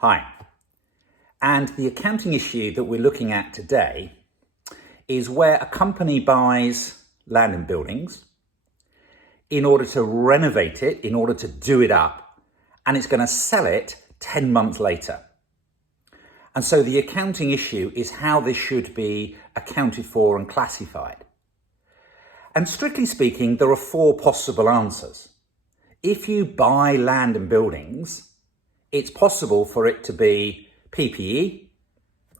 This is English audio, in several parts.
Hi, and the accounting issue that we're looking at today is where a company buys land and buildings in order to renovate it, in order to do it up, and it's going to sell it 10 months later. And so the accounting issue is how this should be accounted for and classified. And strictly speaking, there are four possible answers. If you buy land and buildings, it's possible for it to be PPE,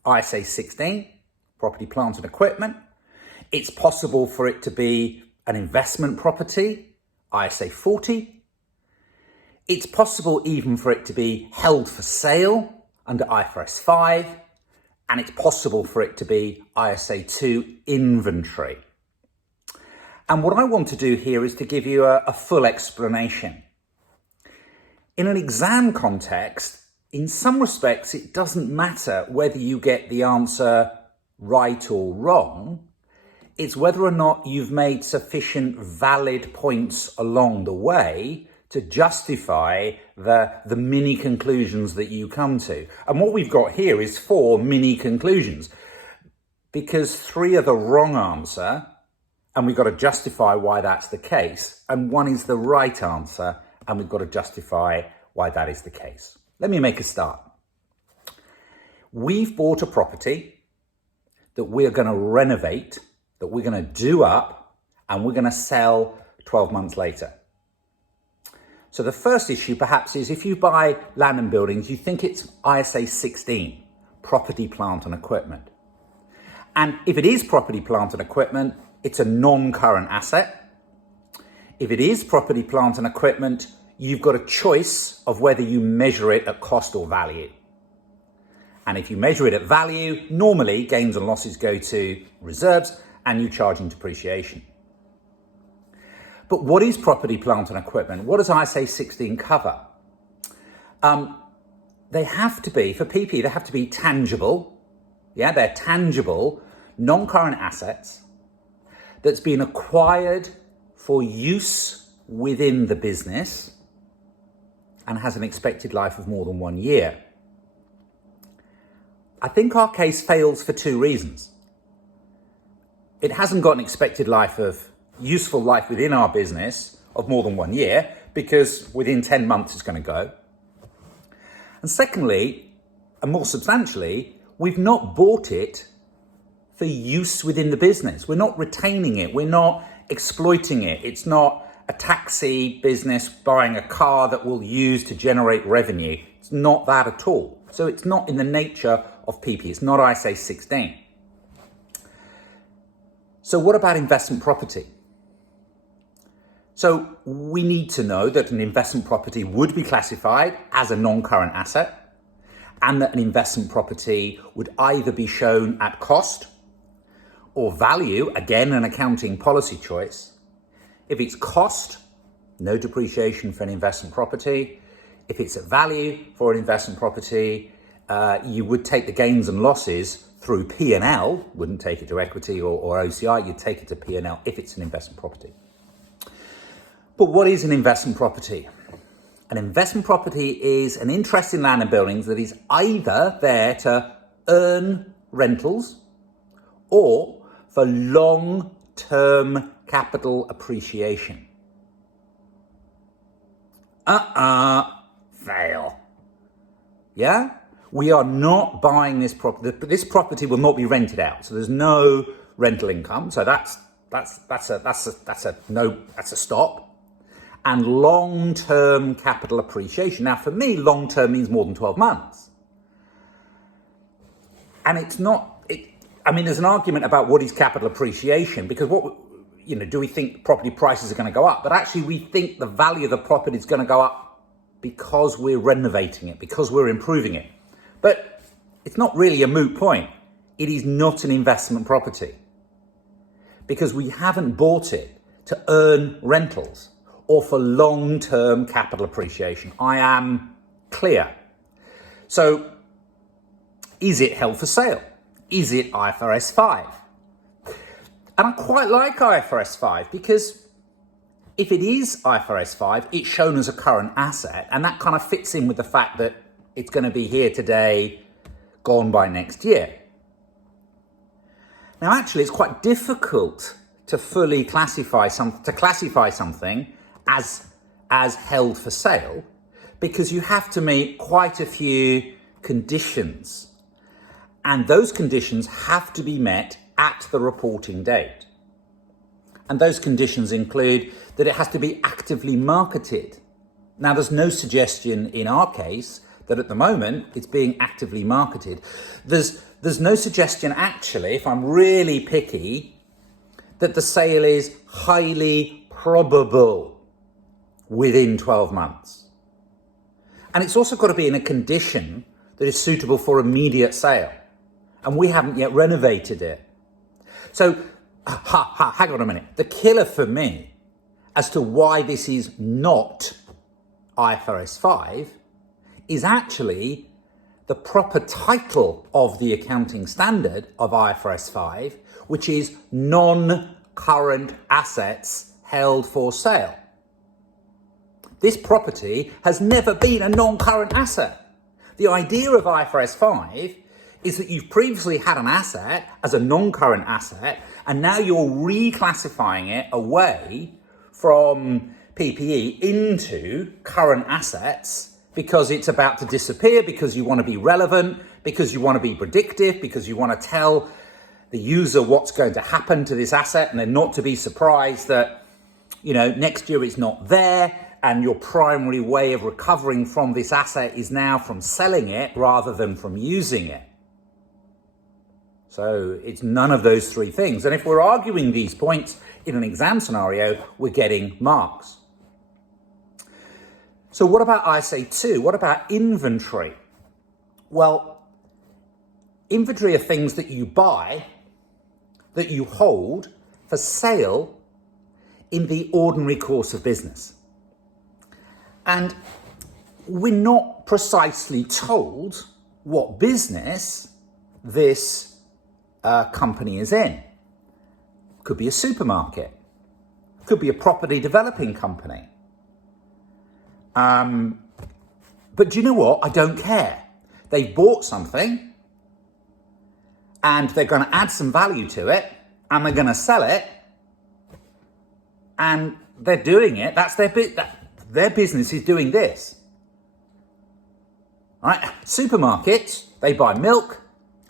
IAS 16, property, plant and equipment. It's possible for it to be an investment property, IAS 40. It's possible even for it to be held for sale under IFRS 5. And it's possible for it to be IAS2 Inventory. And what I want to do here is to give you a full explanation. In an exam context, in some respects, it doesn't matter whether you get the answer right or wrong. It's whether or not you've made sufficient valid points along the way to justify the mini conclusions that you come to. And what we've got here is 4 mini conclusions, because 3 are the wrong answer, and we've got to justify why that's the case, and 1 is the right answer, and we've got to justify why that is the case. Let me make a start. We've bought a property that we're going to renovate, that we're going to do up, and we're going to sell 12 months later. So the first issue perhaps is if you buy land and buildings, you think it's IAS 16, property, plant and equipment. And if it is property, plant and equipment, it's a non-current asset. If it is property, plant and equipment, you've got a choice of whether you measure it at cost or value. And if you measure it at value, normally gains and losses go to reserves and you charge in depreciation. But what is property, plant and equipment? What does IAS 16 cover? They have to be, for PPE, they have to be tangible. Yeah, they're tangible, non-current assets that's been acquired for use within the business and has an expected life of more than 1 year. I think our case fails for 2 reasons. It hasn't got an expected life of useful life within our business of more than 1 year, because within 10 months it's going to go. And secondly, and more substantially, we've not bought it for use within the business. We're not retaining it. We're not exploiting it. It's not a taxi business buying a car that we'll use to generate revenue. It's not that at all. So it's not in the nature of PPE. It's not IAS 16. So what about investment property? So we need to know that an investment property would be classified as a non-current asset, and that an investment property would either be shown at cost or value, again, an accounting policy choice. If it's cost, no depreciation for an investment property. If it's at value for an investment property, you would take the gains and losses through P&L, wouldn't take it to equity or OCI, you'd take it to P&L if it's an investment property. But what is an investment property? An investment property is an interest in land and buildings that is either there to earn rentals or for long-term capital appreciation. Fail. Yeah? We are not buying this property. This property will not be rented out, so there's no rental income. So that's a stop. And long-term capital appreciation. Now, for me, long-term means more than 12 months. And it's not. There's an argument about what is capital appreciation, because do we think property prices are going to go up? But actually, we think the value of the property is going to go up because we're renovating it, because we're improving it. But it's not really a moot point. It is not an investment property, because we haven't bought it to earn rentals or for long-term capital appreciation. I am clear. So, is it held for sale? Is it IFRS 5? And I quite like IFRS 5 because if it is IFRS 5, it's shown as a current asset, and that kind of fits in with the fact that it's going to be here today, gone by next year. Now, actually, it's quite difficult to fully classify something as held for sale, because you have to meet quite a few conditions, and those conditions have to be met at the reporting date. And those conditions include that it has to be actively marketed. Now, there's no suggestion in our case that at the moment it's being actively marketed. There's no suggestion, actually, if I'm really picky, that the sale is highly probable within 12 months. And it's also got to be in a condition that is suitable for immediate sale. And we haven't yet renovated it. So, hang on a minute. The killer for me as to why this is not IFRS 5 is actually the proper title of the accounting standard of IFRS 5, which is non-current assets held for sale. This property has never been a non-current asset. The idea of IFRS 5 is that you've previously had an asset as a non-current asset, and now you're reclassifying it away from PPE into current assets because it's about to disappear, because you want to be relevant, because you want to be predictive, because you want to tell the user what's going to happen to this asset, and they're not to be surprised that, next year it's not there, and your primary way of recovering from this asset is now from selling it rather than from using it. So it's none of those three things. And if we're arguing these points in an exam scenario, we're getting marks. So what about IAS2? What about inventory? Well, inventory are things that you buy, that you hold for sale in the ordinary course of business. And we're not precisely told what business this company is in. Could be a supermarket, could be a property developing company. But do you know what? I don't care. They've bought something and they're going to add some value to it and they're going to sell it, and they're doing it. That's their bit. Their business is doing this. All right? Supermarkets, they buy milk,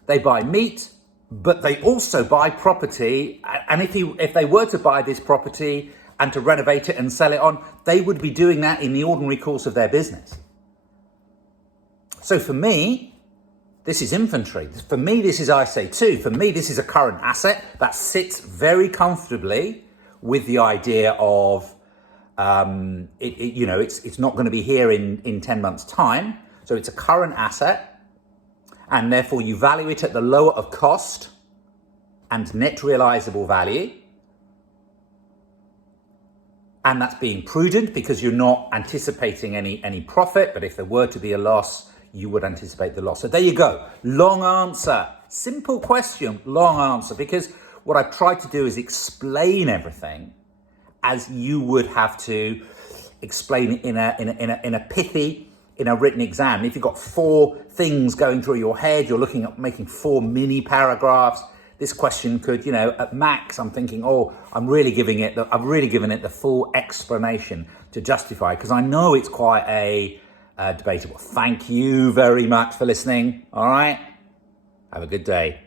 they buy meat, but they also buy property. And if they were to buy this property and to renovate it and sell it on, they would be doing that in the ordinary course of their business. So for me, this is inventory. For me, this is IAS2. For me, this is a current asset that sits very comfortably with the idea of, it's not going to be here in 10 months' time. So it's a current asset. And therefore you value it at the lower of cost and net realizable value. And that's being prudent because you're not anticipating any profit, but if there were to be a loss, you would anticipate the loss. So there you go. Long answer. Simple question, long answer, because what I've tried to do is explain everything as you would have to explain it in a pithy, in a written exam. If you've got 4 things going through your head, you're looking at making 4 mini paragraphs. This question could, at max, I'm thinking, I've really given it the full explanation to justify, because I know it's quite a debatable. Thank you very much for listening. All right. Have a good day.